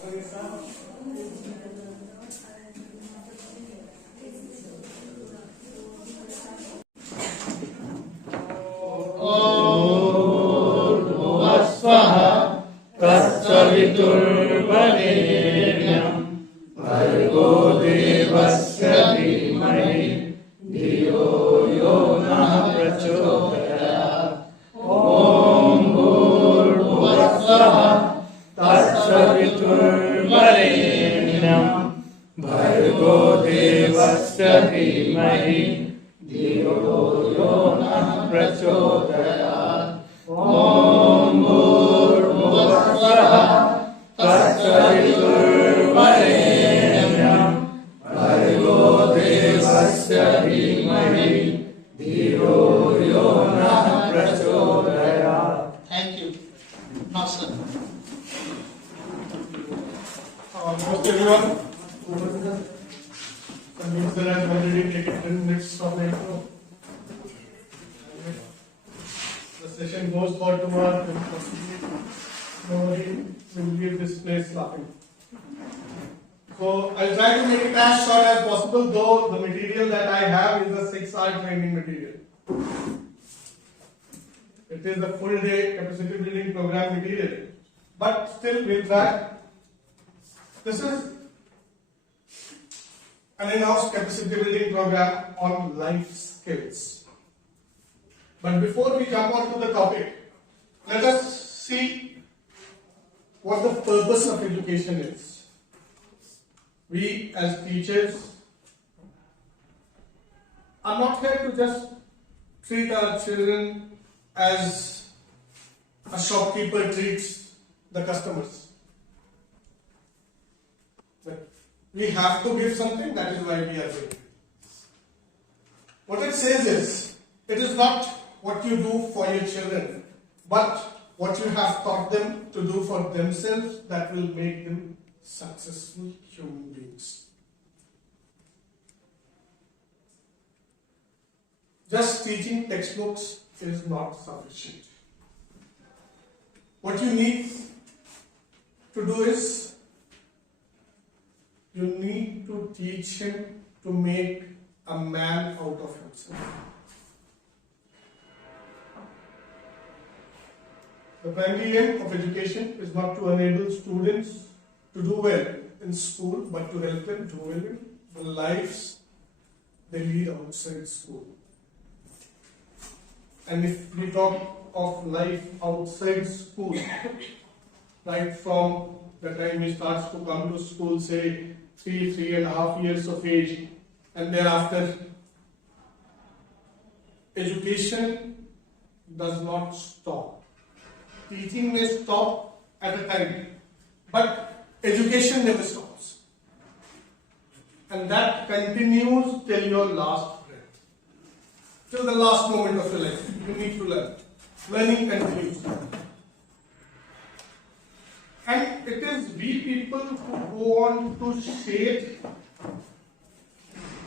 तत्सवितुर्वरेण्यं भर्गो देवस्य धीमहि धियो यो नः प्रचोदयात्। ॐ भूर्भुवस्सुवः तत्सवितुर्वरेण्यं भर्गो देवस्य धीमहि धियो यो नः प्रचोदयात्। ॐ भूर्भुवस्सुवः तत्सवितुर्वरेण्यं भर्गो देवस्य धीमहि धियो यो नः प्रचोदयात्। Thank you. Now, sir. Most everyone, convince that I'm already taken 10 minutes from the intro. The session goes for 2 hours and possibly nobody will leave this place laughing. So I'll try to make it as short as possible, though the material that I have is a 6-hour training material. It is a full day capacity building program material. But still we'll try. This is an in-house capacity building program on life skills. But before we jump on to the topic, let us see what the purpose of education is. We as teachers are not here to just treat our children as a shopkeeper treats the customers. But we have to give something, that is why we are here. What it says is, it is not what you do for your children, but what you have taught them to do for themselves that will make them successful human beings. Just teaching textbooks is not sufficient. What you need to do is, you need to teach him to make a man out of himself. The primary aim of education is not to enable students to do well in school, but to help them do well in the lives they lead outside school. And if we talk of life outside school, right from the time he starts to come to school, say 3.5 years of age, and thereafter, education does not stop. Teaching may stop at a time, but education never stops. And that continues till your last breath. Till the last moment of your life, you need to learn. Learning continues. And it is we people who go on to shape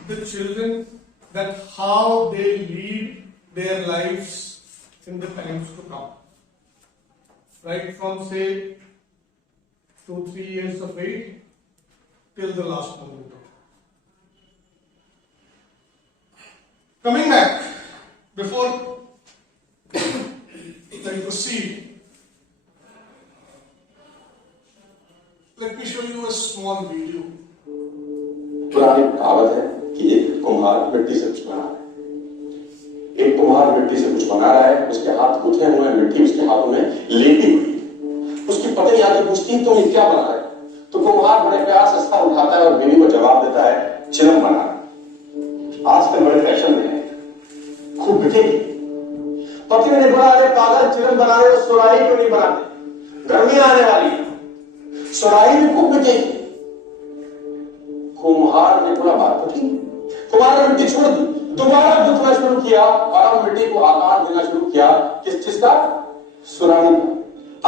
the children, that how they lead their lives in the times to come. Right from say 2-3 years of age till the last moment. Coming back, before I proceed, let me show you a small video. पुरानी कहावत है कि एक कुम्हार मिट्टी से कुछ बना रहा है। एक कुम्हार मिट्टी से कुछ बना रहा है, उसके हाथ गुथे हुए हैं, मिट्टी उसके हाथों में लेटी हुई है। उसकी पत्नी आके पूछती है, तुम ये क्या बना रहे हो? तो कुम्हार बड़े प्यार से इसका उठाता है और बीवी को जवाब देता है, चिलम बना रहा है। आजकल बड़े फैशन में है, खूब बिकेगी। पति ने बोला, अरे पागल, चिलम बना रहे हो, सुराही क्यों नहीं बनाते? गर्मी आने वाली है, सुराही भी खूब बिकेगी। कुम्हार ने बोला, बात तो ठीक। कुम्हार ने मिट्टी छोड़ दी, दोबारा गुथना शुरू किया और अब मिट्टी को आकार देना शुरू किया। किस चीज का? सुराही का।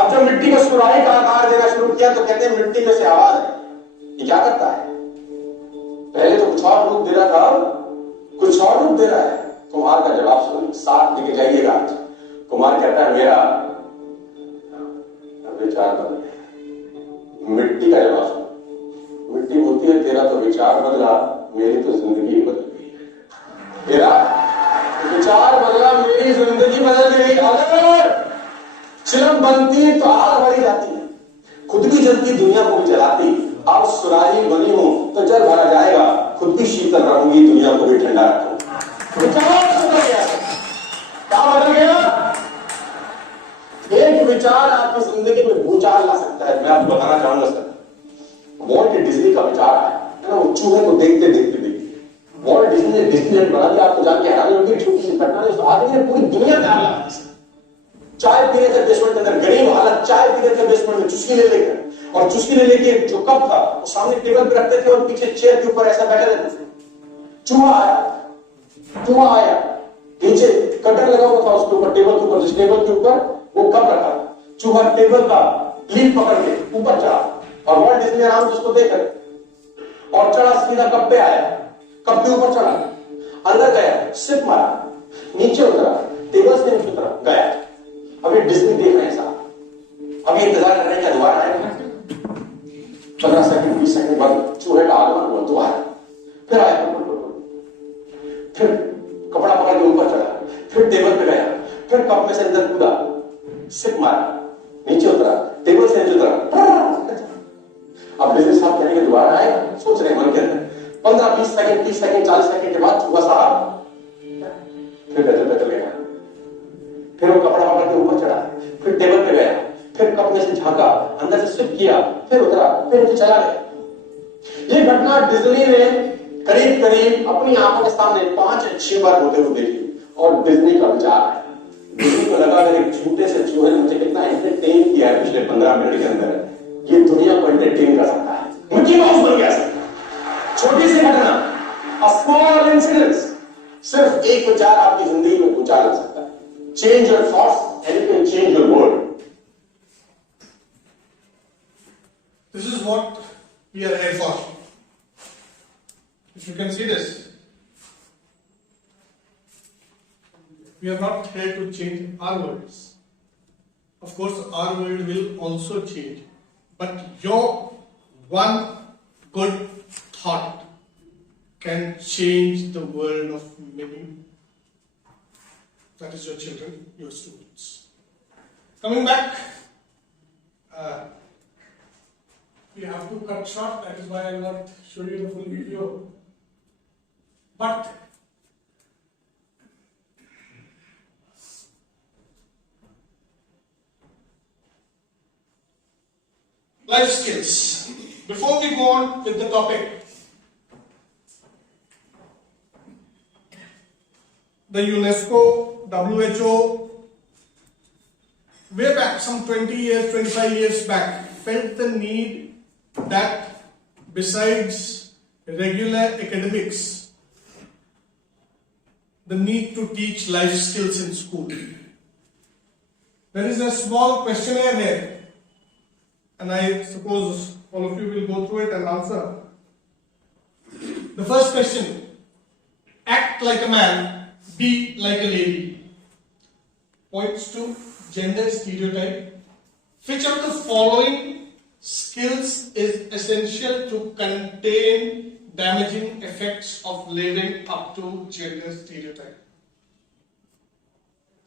अब जब मिट्टी को सुराही का आकार देना शुरू किया तो कहते हैं मिट्टी में से आवाज है। ये क्या करता है? पहले तो कुछ और रूप दे रहा था, कुछ और रूप दे रहा है। कुम्हार का जवाब सुनिए, साथ लेके जाइएगा। कुम्हार कहता है, मेरा विचार बदल गया, मिट्टी का जवाब सुनो। मिट्टी बोलती है तेरा तो विचार बदला, मेरी तो जिंदगी बदल गई। तेरा विचार बदला, मेरी जिंदगी बदल गई। अगर चिलम बनती तो आग भरी जाती है, खुद भी जलती दुनिया को भी जलाती। अब सुराही बनी हो तो जल भरा जाएगा, खुद भी शीतल रहूंगी दुनिया को भी ठंडा रखूंगी। विचार बदल गया। क्या बदल गया? एक विचार आपकी जिंदगी में भूचाल ला सकता है। मैं आपको बताना चाहूंगा सर, वॉल्ट डिज्नी का विचार है ना, वो चूहे को देखते देखते देखते वॉल्ट डिज्नी ने डिज्नीलैंड बना दिया। आपको जान के हैरानी होगी, छोटी सी घटना ने उस आदमी ने पूरी दुनिया में आग लगा दी। चाय पीने थे बेसमेंट के अंदर, गरीब हालत, चाय पीने थे बेसमेंट में, चुस्की ले लेकर, और चुस्की ले लेके जो कप था वो सामने टेबल पे रखते थे और पीछे चेयर के ऊपर ऐसा बैठे रहते थे। चूहा आया, नीचे कटर लगा हुआ था उसके ऊपर, टेबल के ऊपर, जिस टेबल के ऊपर वो कप रखा, चूहा टेबल का लीड पकड़ के ऊपर चढ़ा और वॉल्ट डिज्नी आराम से उसको देख रहे और चढ़ा, सीधा कप पे आया, कप के ऊपर चढ़ा, अंदर गया, सिप मारा, नीचे उतरा, टेबल से नीचे उतरा, गया। अभी डिज्नी देख रहे हैं साहब, अभी इंतजार कर रहे हैं क्या दोबारा आएगा। 15 सेकंड 20 सेकंड बाद चूहे का आगमन हुआ, दोबारा फिर आया, फिर कपड़ा पकड़ के ऊपर चढ़ा, फिर टेबल पे गया, फिर कप में से अंदर कूदा, सिप मारा, नीचे उतरा, टेबल से नीचे उतरा। अब बिजनेस साहब कहेंगे दोबारा आएगा, सोच रहे मन के अंदर। 15 20 सेकंड 30 सेकंड 40 सेकंड के बाद चूहा साहब फिर गजल पे चले गया, फिर वो कपड़ा पकड़ के ऊपर चढ़ा, फिर टेबल पे गया, फिर कप में से झांका, अंदर से स्विप किया, फिर उतरा, फिर नीचे चला गया। ये घटना डिज्नी ने करीब करीब अपनी आंखों के सामने 5-6 बार होते हुए देखी और डिज्नी का विचार आया। डिज्नी को लगा अगर एक छोटे से चूहे ने मुझे कितना एंटरटेन किया है पिछले 15 मिनट के अंदर, ये दुनिया को एंटरटेन कर सकता है, मिकी माउस बन गया सकता है। छोटी सी घटना, अ स्मॉल इंसिडेंस, सिर्फ एक विचार आपकी जिंदगी में भूचाल ला सकता है। Change your thoughts and you can change your world. This is what we are here for. If you can see this, we are not here to change our worlds. Of course, our world will also change, but your one good thought can change the world of many. That is your children, your students. Coming back, we have to cut short, that is why I will not show you the full video. But life skills. Before we go on with the topic, the UNESCO, WHO, way back some 20 years, 25 years back, felt the need that besides regular academics, the need to teach life skills in school. There is a small questionnaire here, and I suppose all of you will go through it and answer. The first question: act like a man, be like a lady. Points to gender stereotype. Which of the following skills is essential to contain damaging effects of living up to gender stereotype?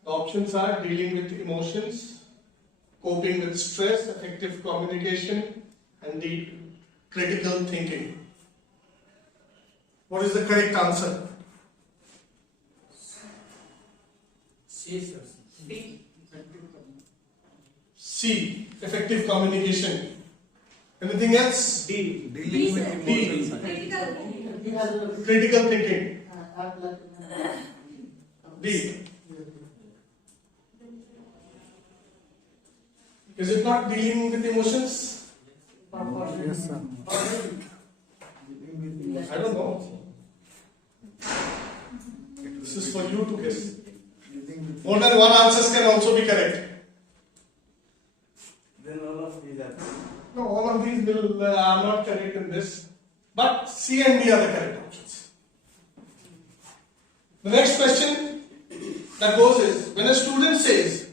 The options are dealing with emotions, coping with stress, effective communication, and the critical thinking. What is the correct answer? C, effective communication. Anything else? Dealing with emotions. Critical thinking. D. Is it not dealing with emotions? Yes, sir. I don't know. This is for you to guess. More than one answers can also be correct. Then all of these are. No, all of these are not correct in this, but C and D are the correct options. The next question that goes is, when a student says,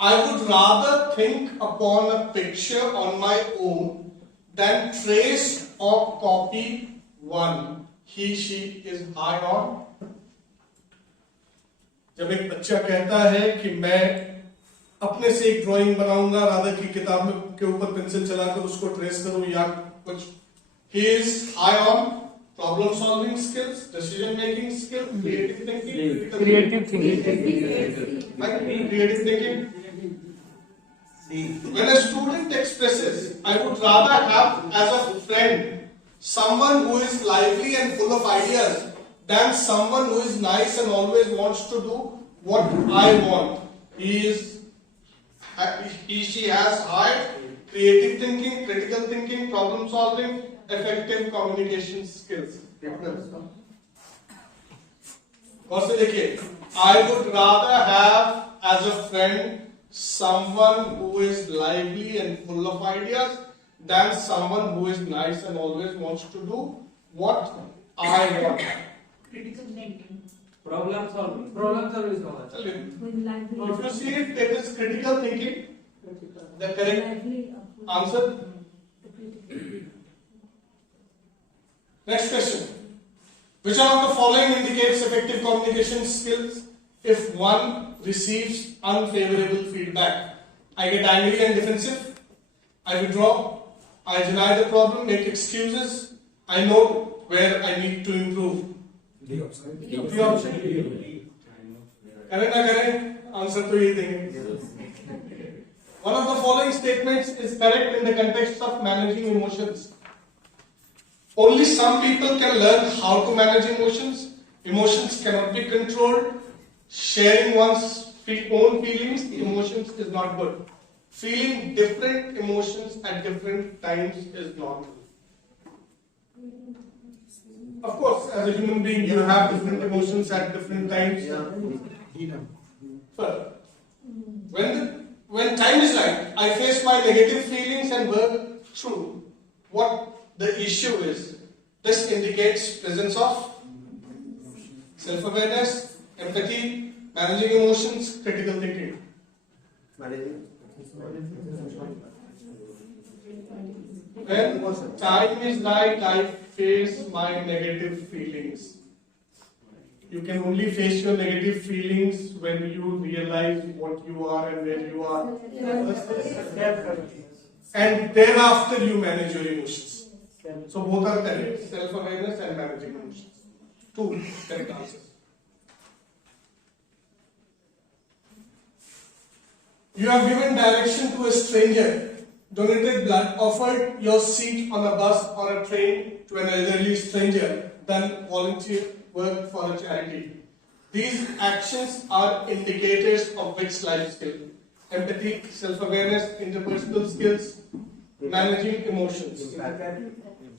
I would rather think upon a picture on my own then trace or copy one. He, she is high on. जब एक बच्चा कहता है कि मैं अपने से एक ड्राइंग बनाऊंगा, राधा की किताब में के ऊपर पेंसिल चलाकर उसको ट्रेस करूं या कुछ, he is high on problem solving skills, decision making skills, creative thinking, Creative thinking. creative thinking. When a student expresses, I would rather have as a friend someone who is lively and full of ideas than someone who is nice and always wants to do what I want. She has high creative thinking, critical thinking, problem solving, effective communication skills. और से देखिए, I would rather have as a friend someone who is lively and full of ideas than someone who is nice and always wants to do what I want. Critical thinking. Problem solving. Problem solving is what? If you see it, it is critical thinking. The correct answer. Next question. Which one of the following indicates effective communication skills? If one receives unfavorable feedback, I get angry and defensive, I withdraw, I deny the problem, make excuses, I know where I need to improve. The option. करें ना करें, answer तो यही देंगे. One of the following statements is correct in the context of managing emotions. Only some people can learn how to manage emotions. Emotions cannot be controlled. Sharing one's own feelings, emotions is not good. Feeling different emotions at different times is normal. Of course, as a human being, you have different emotions at different times. But when time is right, I face my negative feelings and work through what the issue is. This indicates presence of self-awareness, empathy, managing emotions, critical thinking. When time is right, I face my negative feelings. You can only face your negative feelings when you realize what you are and where you are. And thereafter you manage your emotions. So both are correct. Self-awareness and managing emotions. Two correct answers. You have given direction to a stranger, donated blood, offered your seat on a bus or a train to an elderly stranger, done volunteer work for a charity. These actions are indicators of which life skill? Empathy, self-awareness, interpersonal skills, managing emotions.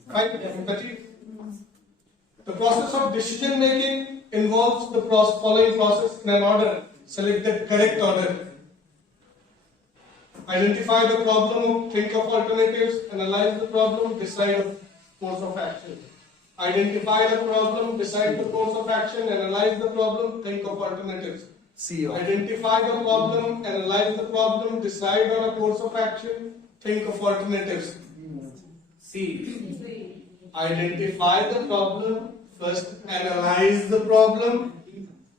Right? Empathy. The process of decision making involves the following process in an order. Select the correct order. Identify the problem, think of alternatives, analyze the problem, decide a course of action. Identify the problem, decide the course of action, analyze the problem, think of alternatives. Identify the problem, analyze the problem, decide on a course of action, think of alternatives. Identify the problem, first analyze the problem,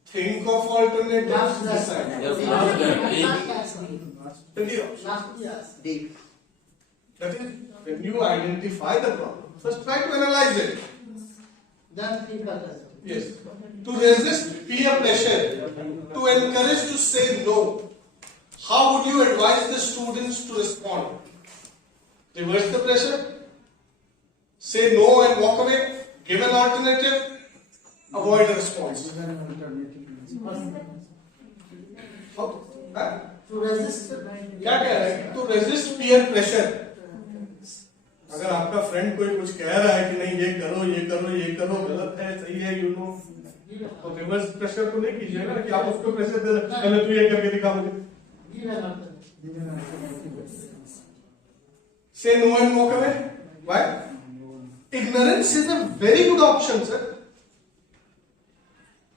think of alternatives, decide. That is, when you identify the problem, first try to analyze it. Then think others. Yes. To resist peer pressure, to encourage to say no, how would you advise the students to respond? Reverse the pressure, say no and walk away, give an alternative, avoid a response. To resist. क्या कह रहे हैं? To resist peer pressure. अगर आपका friend कोई कुछ कह रहा है कि नहीं ये करो ये करो ये करो, गलत है सही है, यू नो, तो रिवर्स प्रेशर तो नहीं कीजिए ना कि आप उसको प्रेशर दे पहले तू ये करके दिखा मुझे. Say no and walk away. Why? Ignorance is a very good option, sir.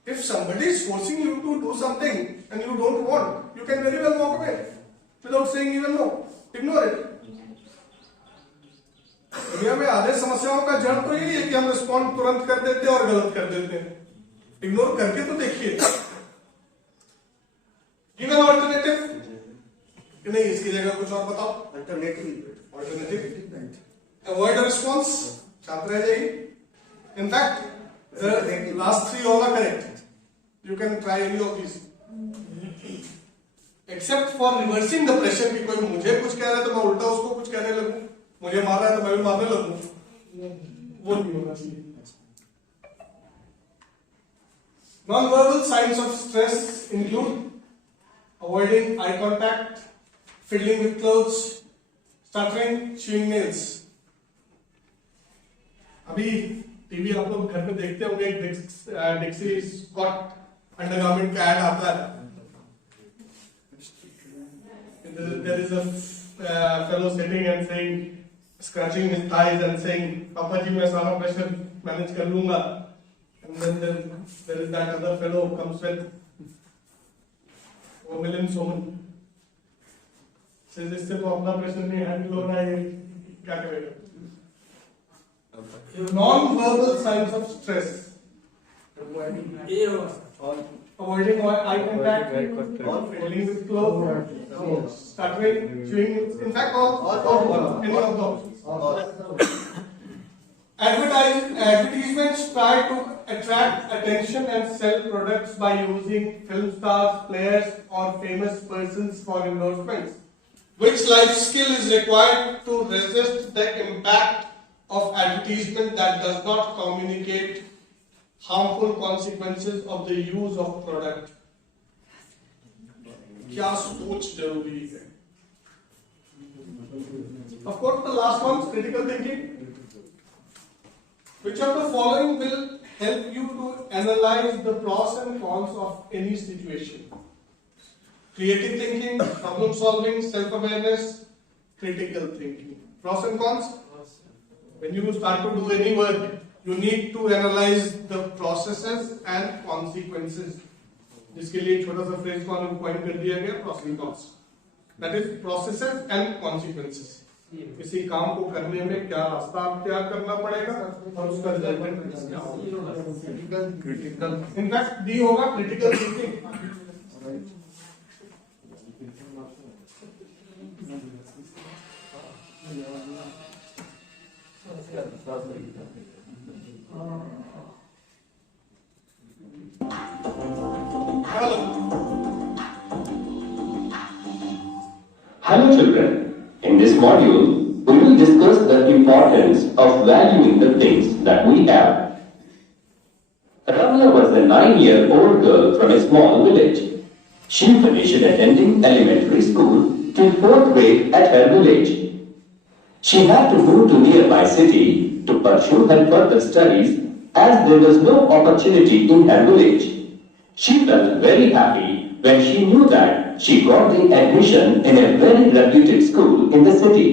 If somebody is forcing you to do something and you don't want, you can very well walk away without saying even no. Ignore it. दुनिया में आधे समस्याओं का जड़ तो यही है कि हम रिस्पॉन्ड तुरंत कर देते हैं और गलत कर देते हैं। इग्नोर करके तो देखिए। गिव एन ऑल्टरनेटिव कि नहीं, इसकी जगह कुछ और बताओ। ऑल्टरनेटिव अवॉइड रिस्पॉन्स, शांत रह जाइए। In fact last three all are correct, you can try any of this except for reversing the pressure कि कोई मुझे कुछ कह रहा है तो मैं उल्टा उसको कुछ कहने लगूं, मुझे मार रहा है तो मैं भी मारने लगूं, वो नहीं होना चाहिए। Non-verbal signs of stress include avoiding eye contact, fiddling with clothes, stuttering, chewing nails. अभी टीवी आप लोग घर में देखते होंगे, एक डिक्सी स्कॉट अंडरगारमेंट का ऐड आता है। There is a fellow sitting and saying, scratching his thighs and saying, "Papa ji, मैं सारा pressure manage कर लूँगा." And then there is that other fellow who comes with वो मिलिंद सोमन, says इससे तो अपना pressure नहीं handle हो रहा है, क्या करेगा? Non-verbal signs of stress. Avoiding eye contact, fiddling with clothes, stuttering, chewing. In fact, any of those. Advertisements try to attract attention and sell products by using film stars, players, or famous persons for endorsements. Which life skill is required to resist the impact of advertisement that does not communicate harmful consequences of the use of product? क्या सोच जरूरी है? Of course, the last one is critical thinking. Which of the following will help you to analyze the pros and cons of any situation? Creative thinking, problem solving, self-awareness, critical thinking. Pros and cons? When you start to do any work, you need to analyze the processes and consequences. जिसके लिए एक छोटा सा phrase को हमें point कर दिया गया, pros and cons. That is processes and consequences. किसी काम को करने में क्या रास्ता अख्तियार करना पड़ेगा और उसका रिजल्ट क्या होगा। क्रिटिकल, इनफैक्ट डी होगा critical thinking. Hello children, in this module we will discuss the importance of valuing the things that we have. Ramya was a 9-year-old girl from a small village. She finished attending elementary school till 4th grade at her village. She had to move to nearby city to pursue her further studies as there was no opportunity in her village. She felt very happy when she knew that she got the admission in a very reputed school in the city.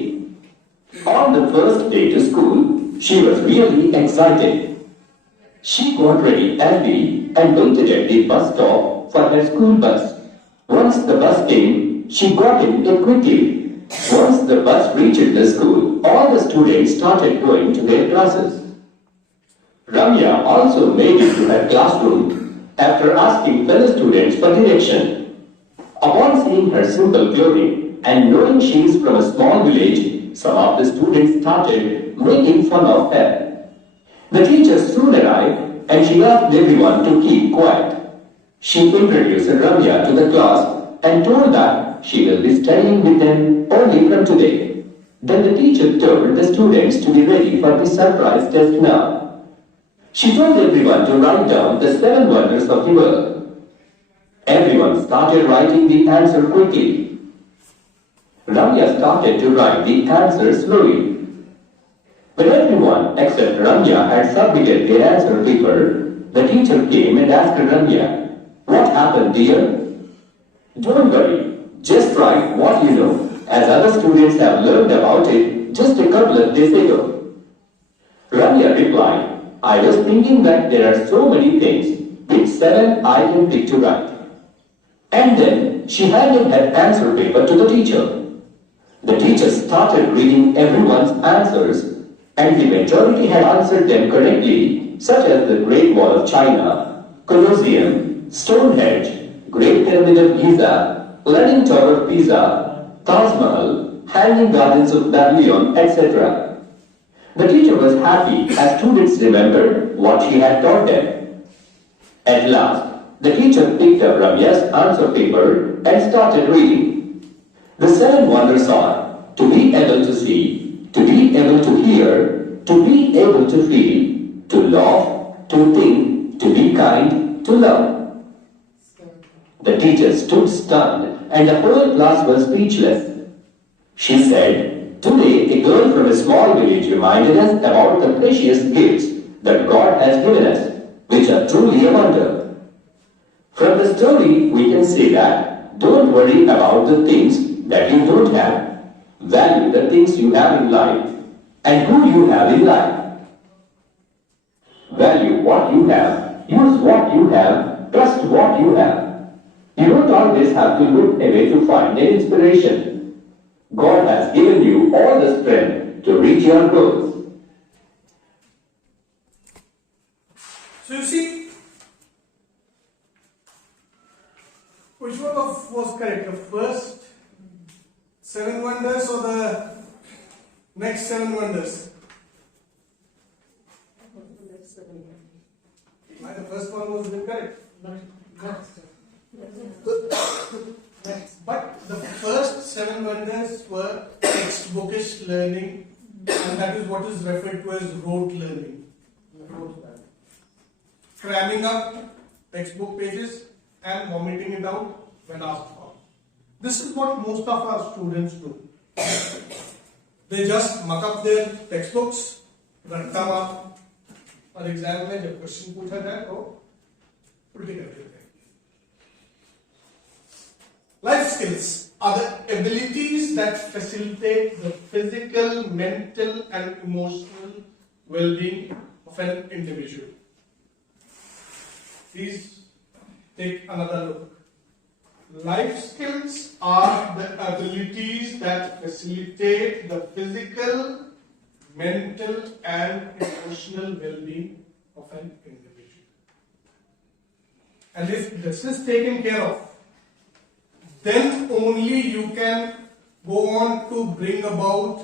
On the first day to school, she was really excited. She got ready early and waited at the bus stop for her school bus. Once the bus came, she got in quickly. Once the bus reached the school, all the students started going to their classes. Ramya also made it to her classroom after asking fellow students for direction. Upon seeing her simple clothing and knowing she is from a small village, some of the students started making fun of her. The teacher soon arrived and she asked everyone to keep quiet. She introduced Ramya to the class and told that she will be studying with them only from today. Then the teacher told the students to be ready for the surprise test now. She told everyone to write down the 7 wonders of the world. Everyone started writing the answer quickly. Ramya started to write the answer slowly. When everyone except Ramya had submitted their answer paper, the teacher came and asked Ramya, "What happened, dear?" "Don't worry, just write what you know, as other students have learned about it just a couple of days ago." Ramya replied, "I was thinking that there are so many things, which 7 I can pick to write." And then she handed her answer paper to the teacher. The teacher started reading everyone's answers and the majority had answered them correctly, such as the Great Wall of China, Colosseum, Stonehenge, Great Pyramid of Giza, Leaning Tower of Pisa, Taj Mahal, Hanging Gardens of Babylon, etc. The teacher was happy as students remembered what she had taught them. At last, the teacher picked up Ramya's answer paper and started reading. The 7 wonders are to be able to see, to be able to hear, to be able to feel, to laugh, to think, to be kind, to love. The teacher stood stunned and the whole class was speechless. She said, "Today a girl from a small village reminded us about the precious gifts that God has given us, which are truly a wonder." From the story, we can say that don't worry about the things that you don't have. Value the things you have in life and who you have in life. Value what you have, use what you have, trust what you have. You don't always have to look away to find an inspiration. God has given you all the strength to reach your goals. So you see, which one was correct? The first 7 wonders or the next 7 wonders? Why the first one was incorrect? But the first 7 wonders were textbookish learning, and that is what is referred to as rote learning. Cramming up textbook pages and vomiting it out when asked for. This is what most of our students do. They just muck up their textbooks, run them up, और exam में जब question पूछा जाए तो उल्टी कर देते हैं. Life skills are the abilities that facilitate the physical, mental, and emotional well-being of an individual. Please take another look. Life skills are the abilities that facilitate the physical, mental, and emotional well-being of an individual. And if this is taken care of, then only you can go on to bring about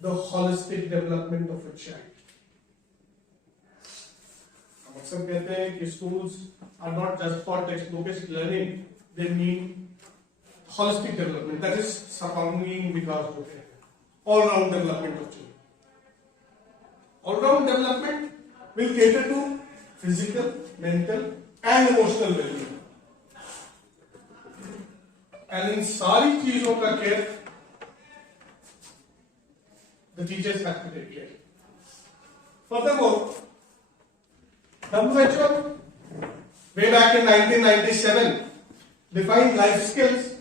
the holistic development of a child. हम अक्सर कहते हैं कि schools are not just for textbookish learning, they mean holistic development, that is surrounding विकास जो है, all-round development of children. All-round development will cater to physical, mental, and emotional well-being. And इन सारी चीजों का care the teachers have to take care. Furthermore, WHO way back in 1997 defined life skills.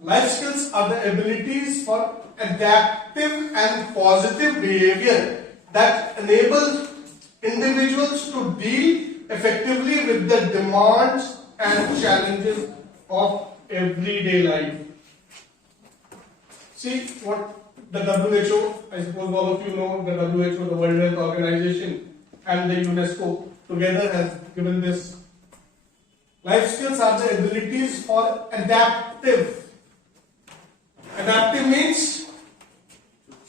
Life skills are the abilities for adaptive and positive behavior that enable individuals to deal effectively with the demands and challenges of everyday life. See what the WHO, I suppose all of you know, the WHO, the World Health Organization, and the UNESCO together has given this. Life skills are the abilities for adaptive. Adaptive means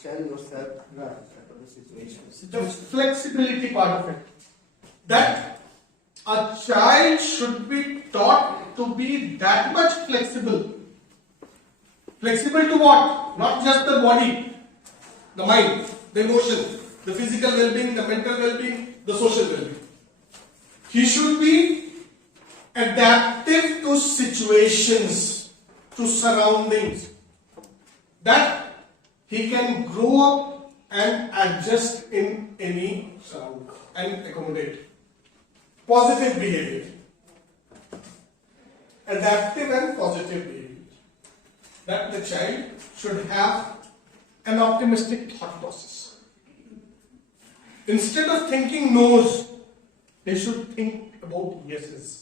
Share yourself to the situation. the flexibility part of it. That a child should be taught to be that much flexible. Flexible to what? Not just the body, the mind, the emotion, the physical well-being, the mental well-being, the social well-being. He should be adaptive to situations, to surroundings, that he can grow up and adjust in any surrounding and accommodate. Positive behavior. Adaptive and positive behavior. That the child should have an optimistic thought process. Instead of thinking no's, they should think about yeses.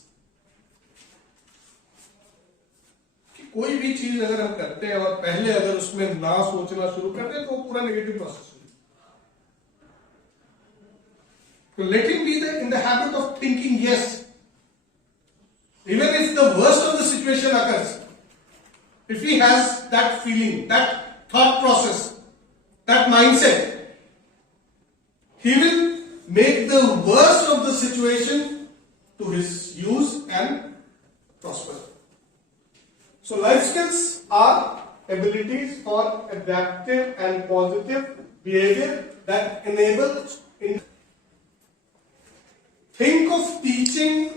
कि कोई भी चीज अगर हम करते हैं और पहले अगर उसमें ना सोचना शुरू कर दें तो वो पूरा नेगेटिव प्रोसेस होगा. So let him be in the habit of thinking yes. Even if the worst of the situation occurs, if he has that feeling, that thought process, that mindset, he will make the worst of the situation to his use and prosper. So life skills are abilities for adaptive and positive behavior that enable. Think of teaching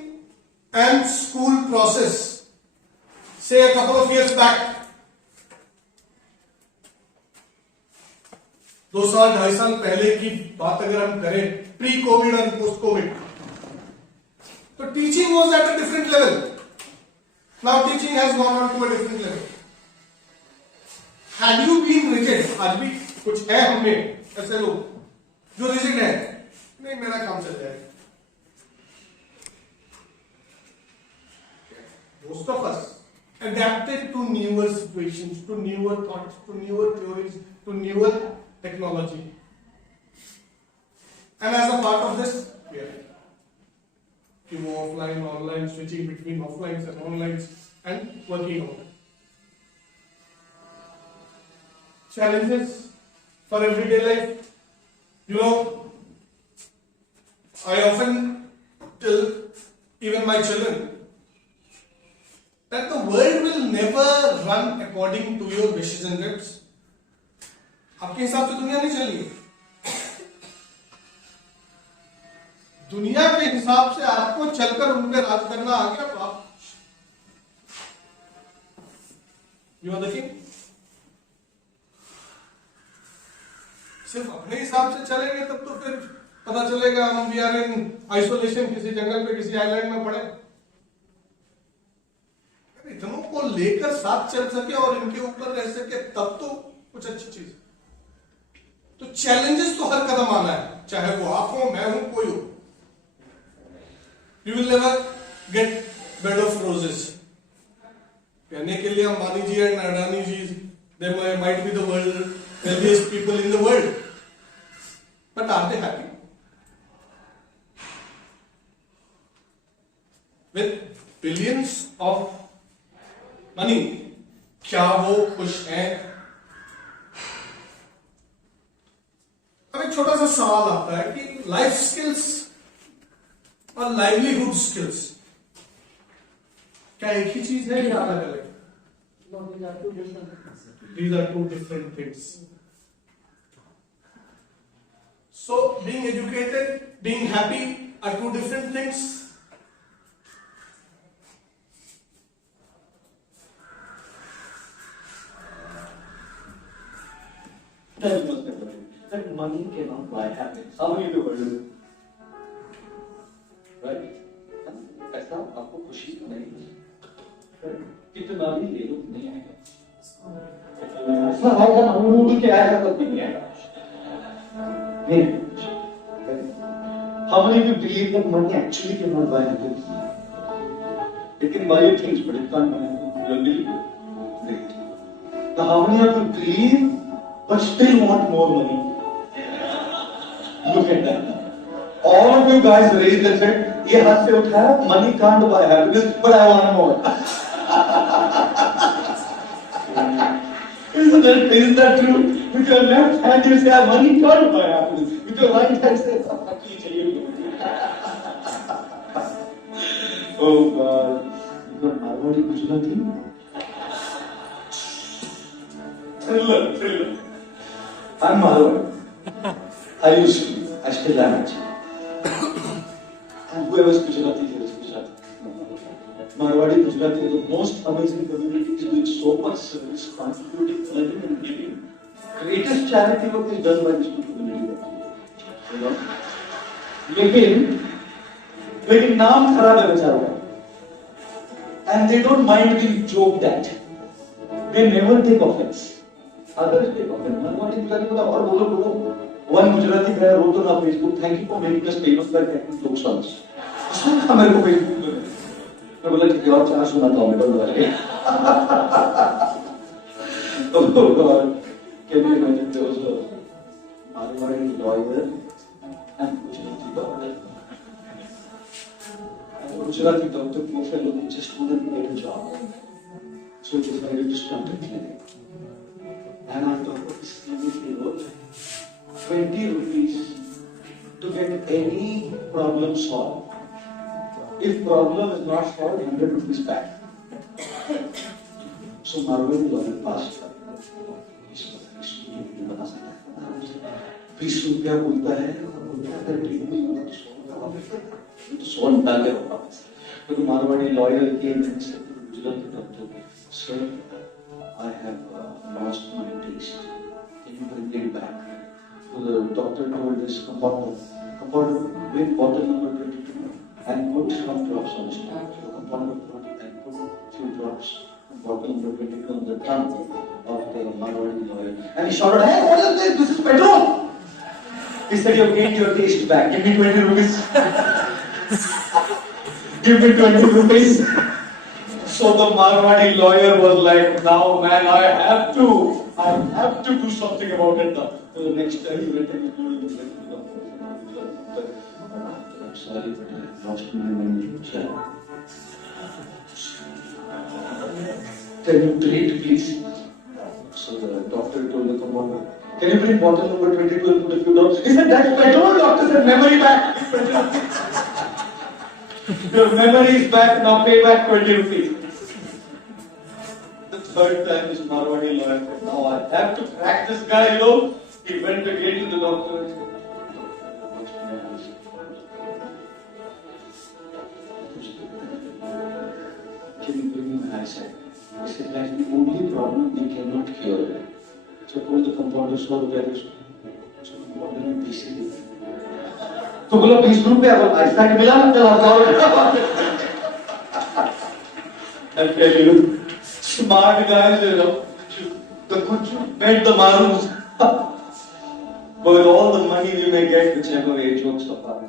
and school process, say a couple of years back, 2 साल 2.5 साल पहले की बात अगर हम करें, pre covid और post covid, तो teaching was at a different level. Now teaching has gone on to a different level. Had you been rigid, आज भी कुछ है हमें ऐसे लोग जो रिजिड है, नहीं मेरा काम चल जाएगा. Most of us adapted to newer situations, to newer thoughts, to newer theories, to newer technology. And as a part of this, we are offline, online, switching between offlines and onlines and working on it. Challenges for everyday life. You know, I often tell even my children that the world will never run according to your wishes and dreams. आपके हिसाब से दुनिया नहीं चलेगी. दुनिया के हिसाब से आपको चलकर उन पे राज करना आ गया तो आप यू आर द किंग. सिर्फ अपने हिसाब से चलेंगे तब तो फिर पता चलेगा हम वी आर इन आइसोलेशन, किसी जंगल पे किसी आइलैंड में पड़े. इतनों को लेकर साथ चल सके और इनके ऊपर रह सके तब तो कुछ अच्छी चीज. तो चैलेंजेस तो हर कदम आना है, चाहे वो आप हो, मैं हूं, कोई हो. You will never get bed of roses. कहने के लिए Ambani ji and Adani ji, they might be the world wealthiest people in the world, but are they happy with billions of money? क्या वो खुश हैं? अब एक छोटा सा सवाल आता है कि लाइफ स्किल्स और लाइवलीहुड स्किल्स क्या एक ही चीज है या अलग अलग? These are two different things. So being educated, being happy are two different things. That money cannot buy happiness. How many of you heard of it? Right? ऐसा आपको खुशी तो नहीं है. कितना भी ले लो नहीं आएगा. ऐसा आएगा ना, उड़ के आएगा तब भी नहीं आएगा. How many of you believe that money actually cannot buy happiness? It can buy you things, but it can't buy happiness. You believe it? Great. Now, how many of you believe but still want more money? Look at that. All of you guys raised and said, "ये हाथ से उठाया, money can't buy happiness, but I want more." Isn't that true? With your left hand you say, "Money can't buy happiness." With your right hand say, "Happy चाहिए." Oh God, because Marwadi Gujarati. Thriller. I'm Marwadi. I used to be. I still am actually. And whoever's Gujarati here is Gujarati. Marwadi Gujarati is the most amazing community, is doing so much service, contributing, learning and giving. Greatest charity work is done by this community. You know? लेकिन नाम खराब है बेचारों का. And they don't mind being joked at. They never take offense. Others take offense. Marwadi Gujarati बोला और बोलो. One Gujarati guy wrote on our Facebook, "Thank you for making us famous by cracking jokes on us." उसने कहा मेरे को Facebook में. मैं बोला कि और चार सुनाता हूँ मैं बोला. Oh God, can you imagine there was a Marwadi lawyer Unfortunately, doctor. Unfortunately, doctor, poor fellow, he just couldn't get a job. So he decided to start a clinic. And on top of this clinic, he wrote 20 rupees to get any problem solved. If problem is not solved, 100 rupees back. So Marwari lawyer passed. 20 रुपया बोलता है अगर treatment हो तो 100 निकाल के वापस तो Marwari lawyer came and said to Gujarat doctor, sir, I have lost my taste. Can you bring it back? So the doctor told his compounder, bring bottle number 22 and put some drops on his tongue. So the compounder brought it and put few drops on bottle number 22 on the tongue of the Marwadi lawyer. And he shouted, hey, what is this? This is petrol! He said, you've gained your taste back. Give me 20 rupees. Give me 20 rupees. So the Marwadi lawyer was like, now man, I have to do something about it now. So the next time he went and he told him, I'm sorry, but I lost my memory. Can you treat, please? So the doctor told the compounder, can you bring bottle number 22 and put a few drops? He said, that's petrol. Doctor said, memory back. Your memory is back, now pay back 20 rupees. The third time is Marwadi lawyer said, now I have to crack this guy, you know. He went again to the doctor and said, can you bring him eyesight? He said, that's the only problem we cannot cure. So told the compounder, 100 rupees. So the compounder ने 20 दिए. तो बोला 20 रुपए अब eyesight मिला ना चला जाओ. I tell you, smart guys, you know, the kuch bet the marus. But all the money we may get, whichever way, jokes apart,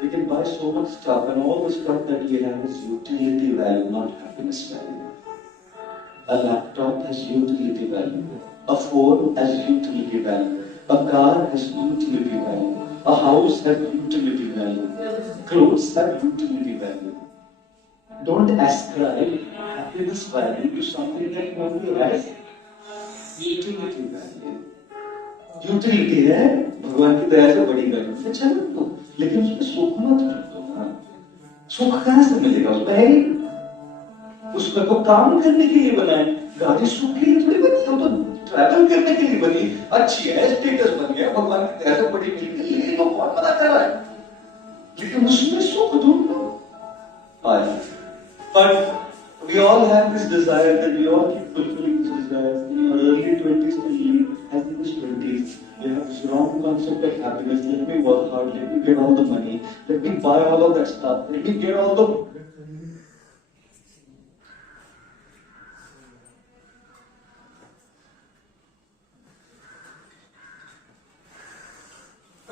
we can buy so much stuff, and all the stuff that we have is utility value, not happiness value. A laptop has utility value. A phone has utility value. A car has utility value. A house has utility value. Clothes have utility value. Don't ascribe happiness value to something that only has utility value. Utility है भगवान की दया से बड़ी गली है चलो तो लेकिन उसमें सुख मत ढूंढो ना सुख कहाँ से मिलेगा उसमें है ही उसमें को काम करने के लिए बनाए गाड़ी सुख के लिए थोड़ी बनी हो तो ट्रैवल करने के लिए बनी अच्छी है स्टेटस बन गया भगवान की दया से बड़ी मिल गई ये तो कौन मना कर रहा है लेकिन उसमें सुख ढूंढो but we all have this desire that we all keep fulfilling this desire in your early 20s till late as in his 20s you have this wrong concept of happiness let me work hard let me get all the money let me buy all of that stuff let me get all the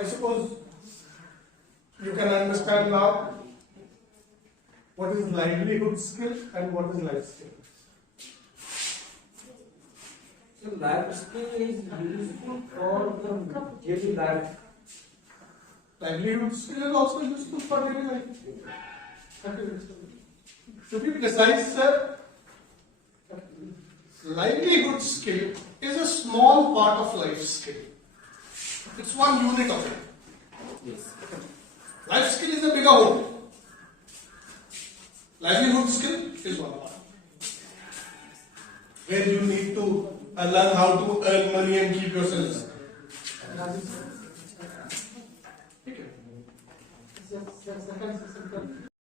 I suppose you can understand now what is livelihood skill and what is life skill. So life skill is useful for the daily life. Livelihood skill is also useful for daily life. To be precise, sir, livelihood skill is a small part of life skill. It's one unit of it. Yes. Life skill is a bigger whole. Livelihood skill is one part. Where you need to learn how to earn money and keep yourself. Okay.